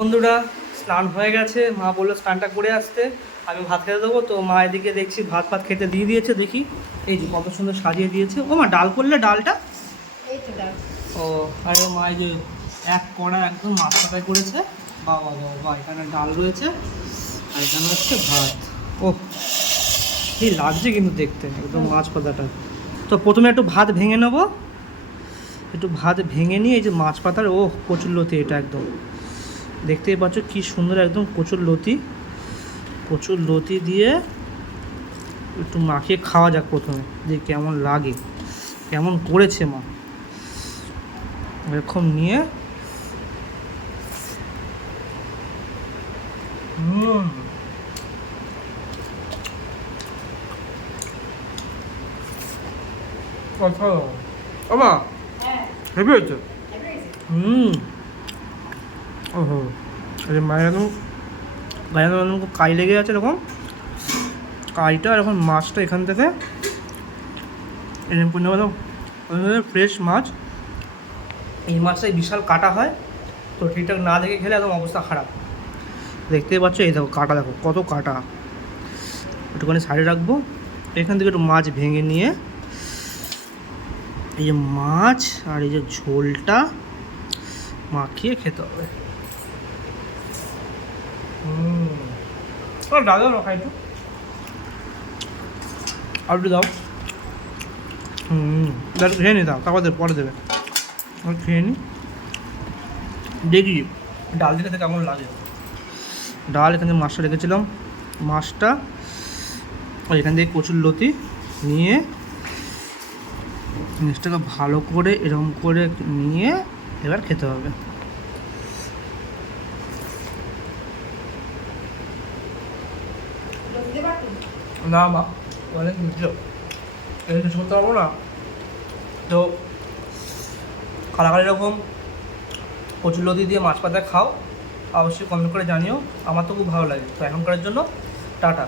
বন্ধুরা স্নান হয়ে গেছে, মা বললো স্নানটা করে আসতে, আমি ভাত খেতে দেবো। তো মা এদিকে দেখছি ভাত খেতে দিয়ে দিয়েছে। দেখি এই যে কত সুন্দর সাজিয়ে দিয়েছে। ও মা, ডাল করলে ডালটা এই তো ডাল। ও আরে মা, এই যে এক কড়া একদম মাছ পাতায় করেছে। বাবা বাবা, এখানে ডাল রয়েছে আর এখানে হচ্ছে ভাত। ও কি লাগছে কিন্তু দেখতে একদম মাছ পাতাটা। তো প্রথমে একটু ভাত ভেঙে নেবো, একটু ভাত ভেঙে নিয়ে এই যে মাছ পাতার ও কচুর লতি, এটা একদম দেখতেই পাচ্ছ কি সুন্দর একদম কচুর লতি দিয়ে একটু মাখিয়ে খাওয়া যাক প্রথমে, যে কেমন লাগে, কেমন করেছে মা। এরকম নিয়ে কথা মা হেভি হয়েছে। ওহো, মায়ের একদম গায়ে একদম কাই লেগে আছে এরকম, কাইটা এরকম মাছটা এখান থেকে এরকম ফ্রেশ মাছ। এই মাছটাই বিশাল কাটা হয়, তো ঠিকঠাক না দেখে খেলে একদম অবস্থা খারাপ। দেখতেই পাচ্ছ, এই দেখো কাটা, দেখো কত কাটা। একটুখানি সাইডে রাখবো। এখান থেকে একটু মাছ ভেঙে নিয়ে এই যে মাছ আর এই যে ঝোলটা মাখিয়ে খেতে হবে। দাদা খাই একটু, আর একটু দাও। দাদা খেয়ে নি, দাও তারপর পরে দেবে। খেয়ে নি, দেখি ডাল দিতে কেমন লাগে। ডাল এখান থেকে মাছটা রেখেছিলাম, মাছটা আর এখান থেকে কচুর লতি নিয়ে জিনিসটাকে ভালো করে এরকম করে নিয়ে এবার খেতে হবে। না মা, অনেক বুঝলো, এই কিছু করতে পারবো না। তো কালাকাল এরকম কচুর লতি দিয়ে মাছ পাতা খাও, অবশ্যই কমেন্ট করে জানিও। আমার তো খুব ভালো লাগে। তো এখনকার জন্য টাটা।